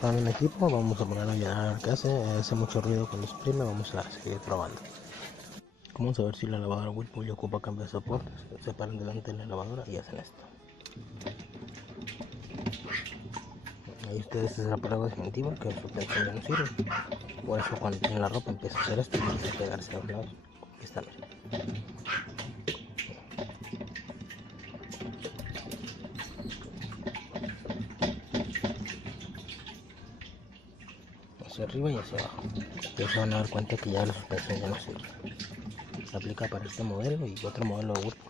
Para el equipo vamos a ponerlo a llenar, que hace mucho ruido cuando exprime. Vamos a seguir probando. Vamos a ver si la lavadora Whirlpool ocupa cambio de soportes. Se paran delante de la lavadora y hacen esto. Ahí ustedes es la prueba definitiva que su tensión ya no sirve. Por eso cuando tienen la ropa empieza a hacer esto y empieza a pegarse a los lados. Aquí está, miren. Hacia arriba y hacia abajo. Ustedes se van a dar cuenta que ya la suspensión ya no sirve. Se aplica para este modelo y otro modelo de Whirlpool